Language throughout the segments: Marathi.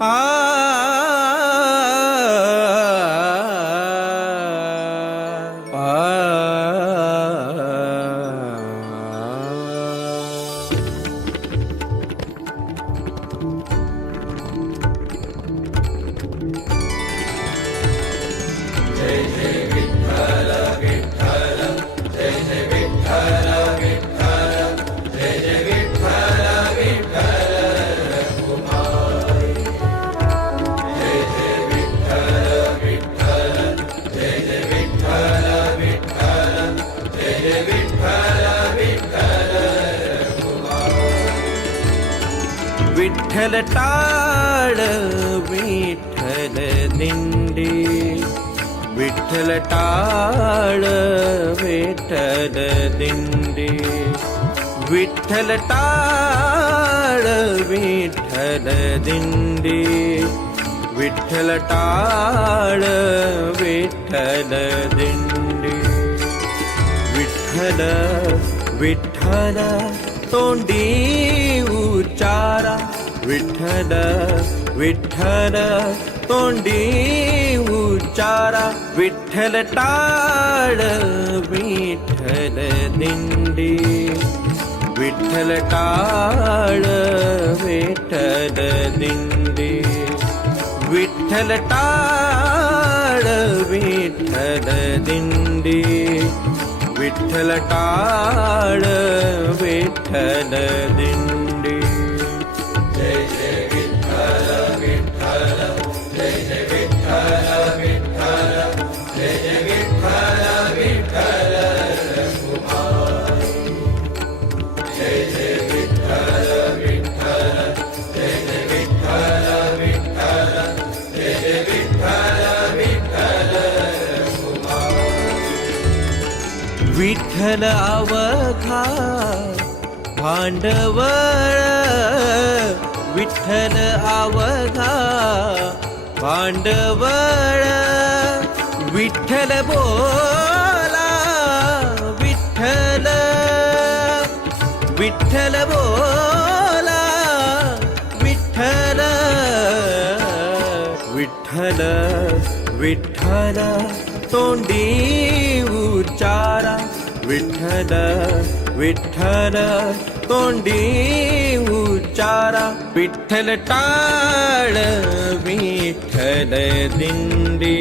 ah. विठ्ठल टाळ विठ्ठल दिंडी. विठ्ठल टाळ विठ्ठल दिंडी. विठ्ठल टाळ विठ्ठल दिंडी. विठ्ठल टाळ विठ्ठल दिंडी. विठ्ठल विठ्ठल तोंडी उच्चारा विठ्ठल विठ्ठल तोंडी उच्चारा विठ्ठल टाळ विठ्ठल दिंडी विठ्ठल टाळ विठ्ठल दिंडी विठ्ठल टाळ विठ्ठल दिंडी विठ्ठल टाळ विठ्ठल दिंडी विठ्ठल अवघा भांडवळ विठ्ठल अवघा भांडवळ विठ्ठल बोला विठ्ठल विठ्ठल बोला विठ्ठल विठ्ठल विठ्ठल तोंडी उच्चारा. विठ्ठल विठ्ठल तोंडी उच्चारा विठ्ठल टाळ विठ्ठल दिंडी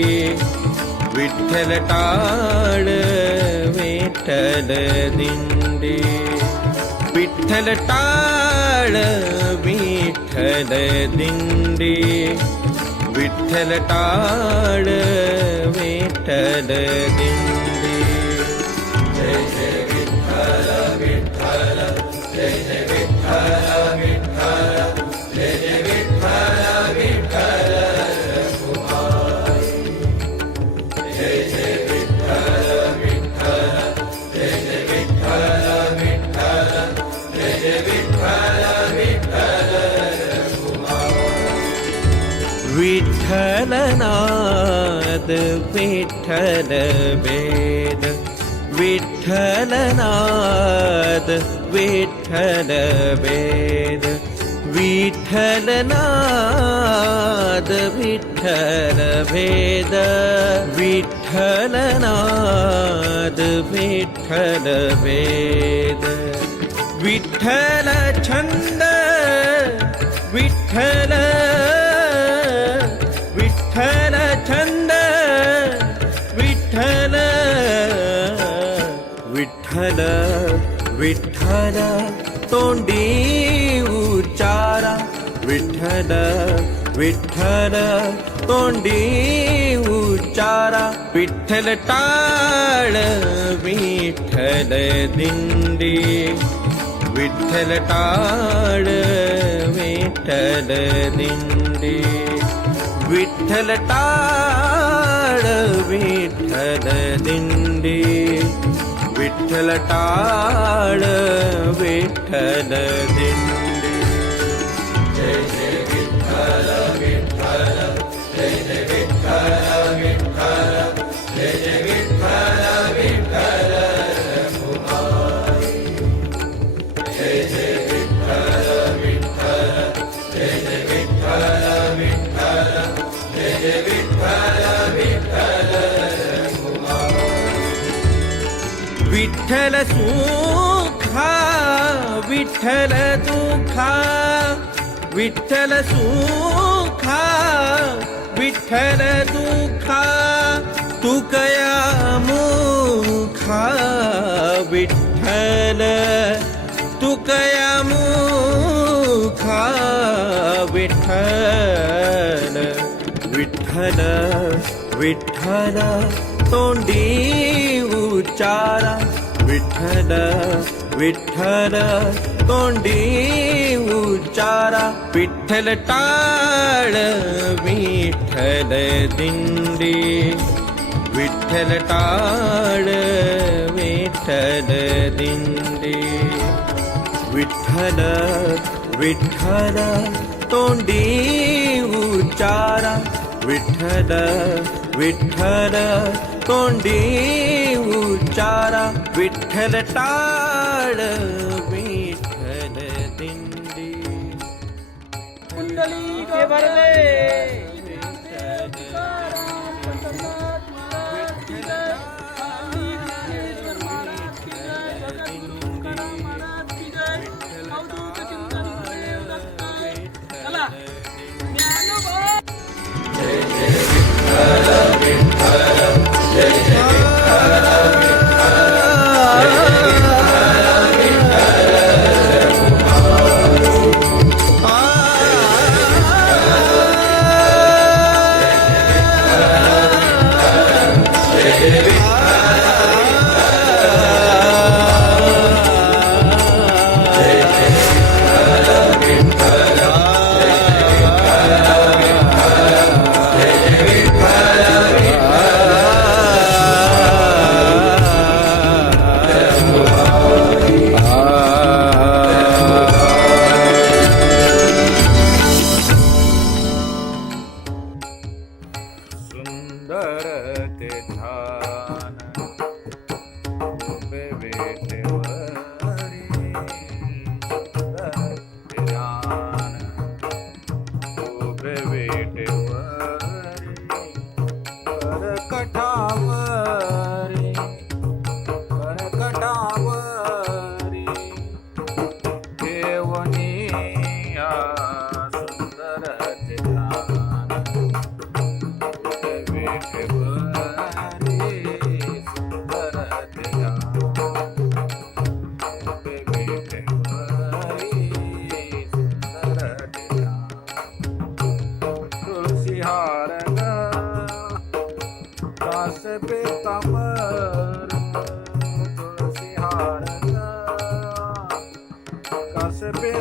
विठ्ठल टाळ विठ्ठल दिंडी विठ्ठल टाळ विठ्ठल दिंडी विठ्ठल टाळ विठ्ठल दिंडी विठ्ठलनाद विठ्ठल वेद विठ्ठलनाद विठ्ठल वेद विठ्ठलनाद विठ्ठल वेद विठ्ठलनाद विठ्ठल वेद। विठ्ठल छंद विठ्ठल विठ्ठल छंद विठ्ठल विठ्ठल विठ्ठल तोंडी उच्चारा. विठ्ठल विठ्ठल तोंडी उच्चारा. विठ्ठल टाळ विठ्ठल दिंडी. विठ्ठल टाळ विठ्ठल दिंडी. विठ्ठल टाळ विठ्ठल दिंडी. विठ्ठल टाळ विठ्ठल सुखा, विठ्ठल दुखा। विठ्ठल सुखा, विठ्ठल दुखा। तू कया मुखा, विठ्ठल। तू कया मुखा, विठ्ठल। विठ्ठल विठ्ठल, तोंडी उच्चारा विठ्ठल विठ्ठल तोंडी उच्चारा. विठ्ठल टाळ विठ्ठल दिंडी. विठ्ठल टाळ विठ्ठल दिंडी. विठ्ठल विठ्ठल तोंडी उच्चारा. विठ्ठल विठ्ठल तोंडी उच्चारा. विठ्ठल टाळ विठ्ठल दिंडी। कुंडली ਕਾਰਨ ਦਸ ਪਿਤੰਬਰ ਤੁਲਸੀ ਹਾਰਨ। ਕਸ ਪੇ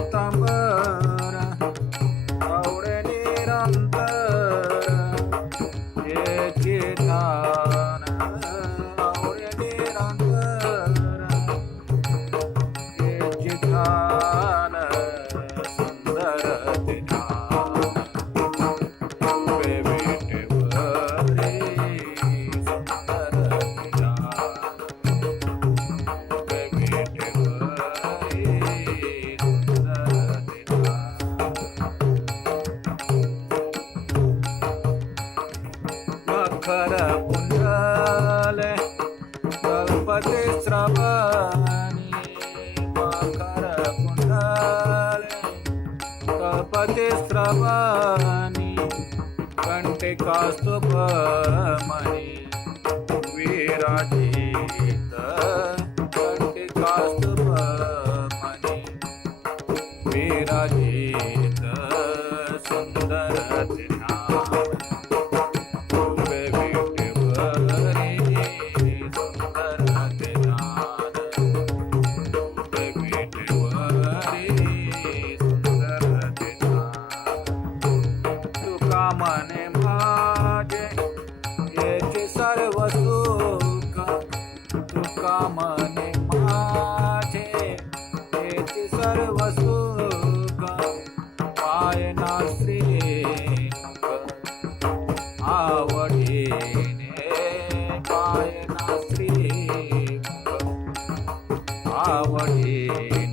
आवडीने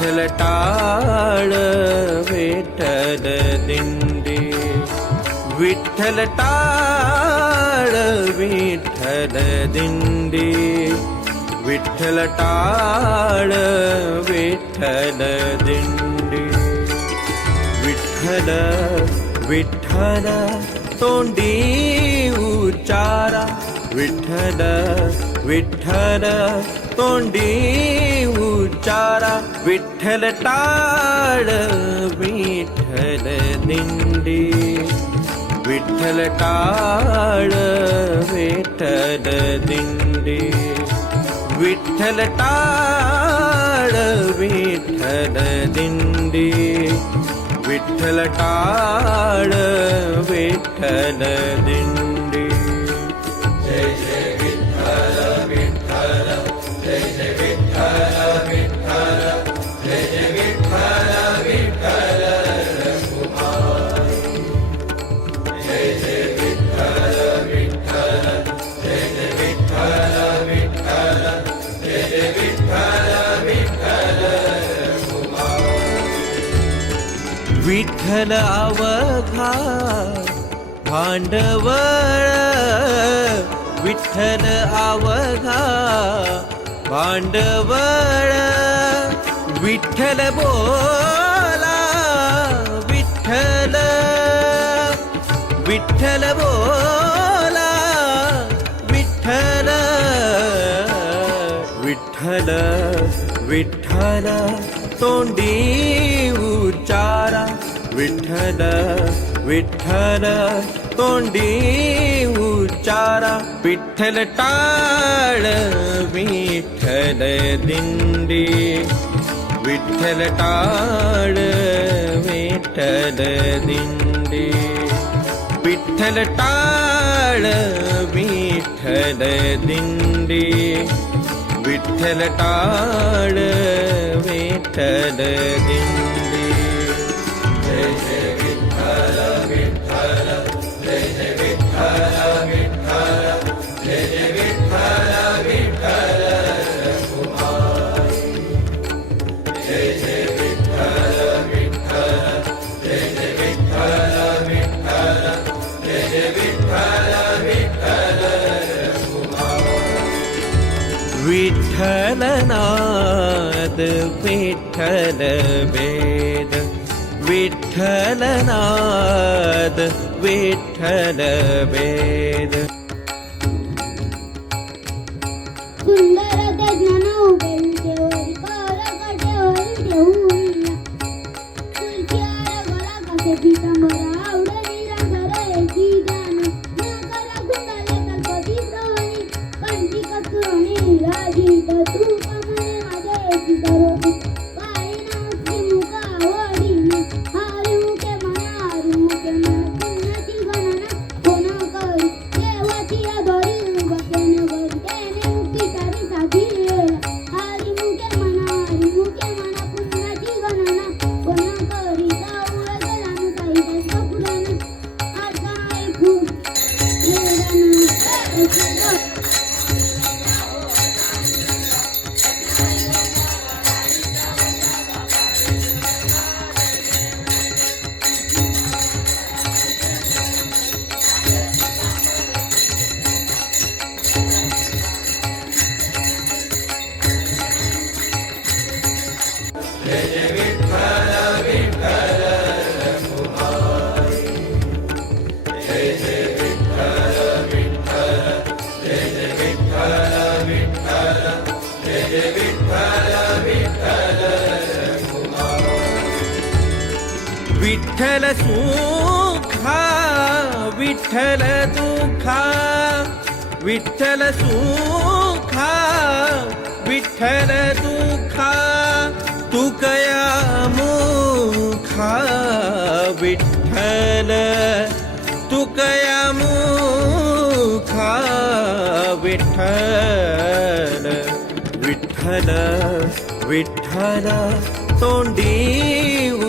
विठ्ठल टाळ विठ्ठल दिंडी. विठ्ठल टाळ विठ्ठल दिंडी. विठ्ठल टाळ विठ्ठल दिंडी. विठ्ठल विठ्ठल तोंडी उच्चारा. विठ्ठल विठ्ठल तोंडी उच्चारा. विठ्ठल टाळ विठ्ठल दिंडी विठ्ठल टाळ विठ्ठल दिंडी विठ्ठल टाळ विठ्ठल दिंडी विठ्ठल टाळ विठ्ठल दिंडी विठ्ठल अवघा भांडवळ विठ्ठल अवघा भांडवळ विठ्ठल बोला विठ्ठल विठ्ठल बोला विठ्ठल विठ्ठल विठ्ठल तोंडी विठ्ठल विठ्ठल तोंडी उच्चारा विठ्ठल टाळ विठ्ठल दिंडी विठ्ठल टाळ विठ्ठल दिंडी विठ्ठल टाळ विठ्ठल दिंडी विठ्ठल टाळ विठ्ठल दिंडी विठ्ठलनाद विठ्ठल वेद विठ्ठलनाद विठ्ठल वेद विठ्ठल दुखा विठ्ठल सुखा विठ्ठल दुखा तू कया मुखा विठ्ठल तू कया मुखा विठ्ठल विठ्ठल विठ्ठल तोंडी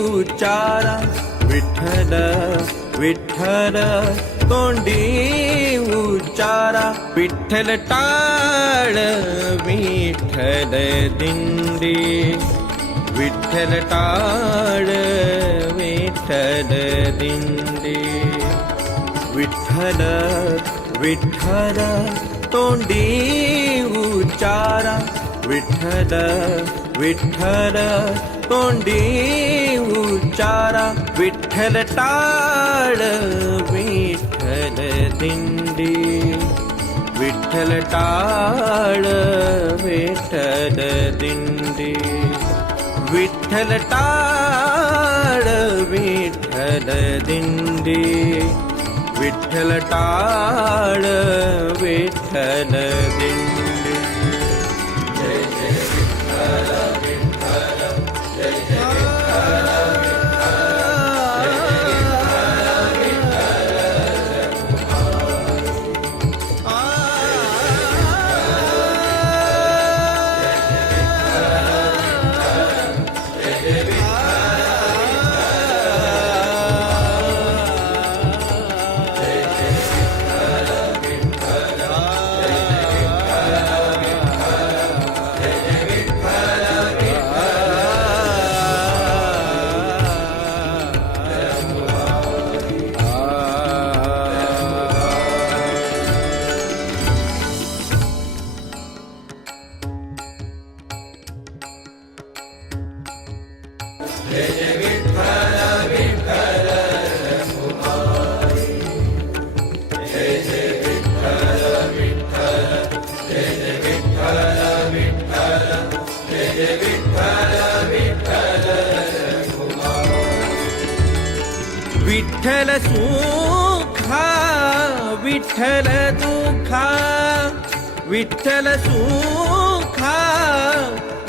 उच्चारा विठ्ठल विठ्ठल तोंडी उच्चारा विठ्ठल टाळ विठ्ठल दिंडी. विठ्ठल टाळ विठ्ठल दिंडी. विठ्ठल विठ्ठल तोंडी उच्चारा विठ्ठल विठ्ठल तोंडी उच्चारा विठ्ठल टाळ विठ्ठल दिंडी विठ्ठल टाळ विठ्ठल दिंडी विठ्ठल टाळ विठ्ठल दिंडी विठ्ठल टाळ विठ्ठल दिंडी विठ्ठल सुखा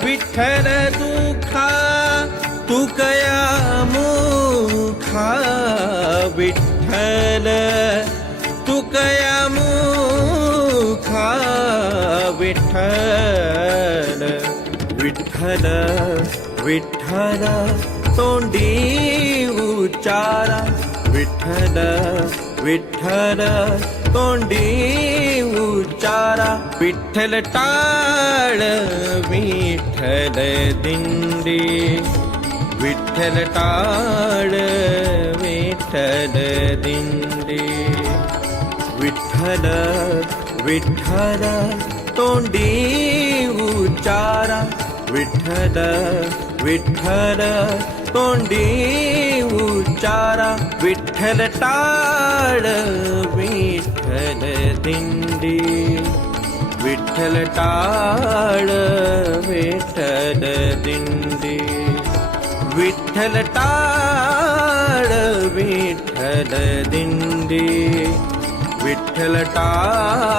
विठ्ठल दुखा तुकया मुखा विठ्ठल तुकया मुखा विठ्ठल। विठ्ठल विठ्ठल तोंडी उच्चारा। विठ्ठल विठ्ठल तोंडी प्यारा विठ्ठल टाळ विठ्ठल दिंडी। विठ्ठल टाळ विठ्ठल दिंडी। विठ्ठल विठ्ठल तोंडी उच्चारा। विठ्ठल विठ्ठल तोंडी उच्चारा। विठ्ठल टाळ विठ्ठल दिंडी विठ्ठल टाळ विठ्ठल दिंडी। विठ्ठल टाळ विठ्ठल दिंडी विठ्ठल टाळ।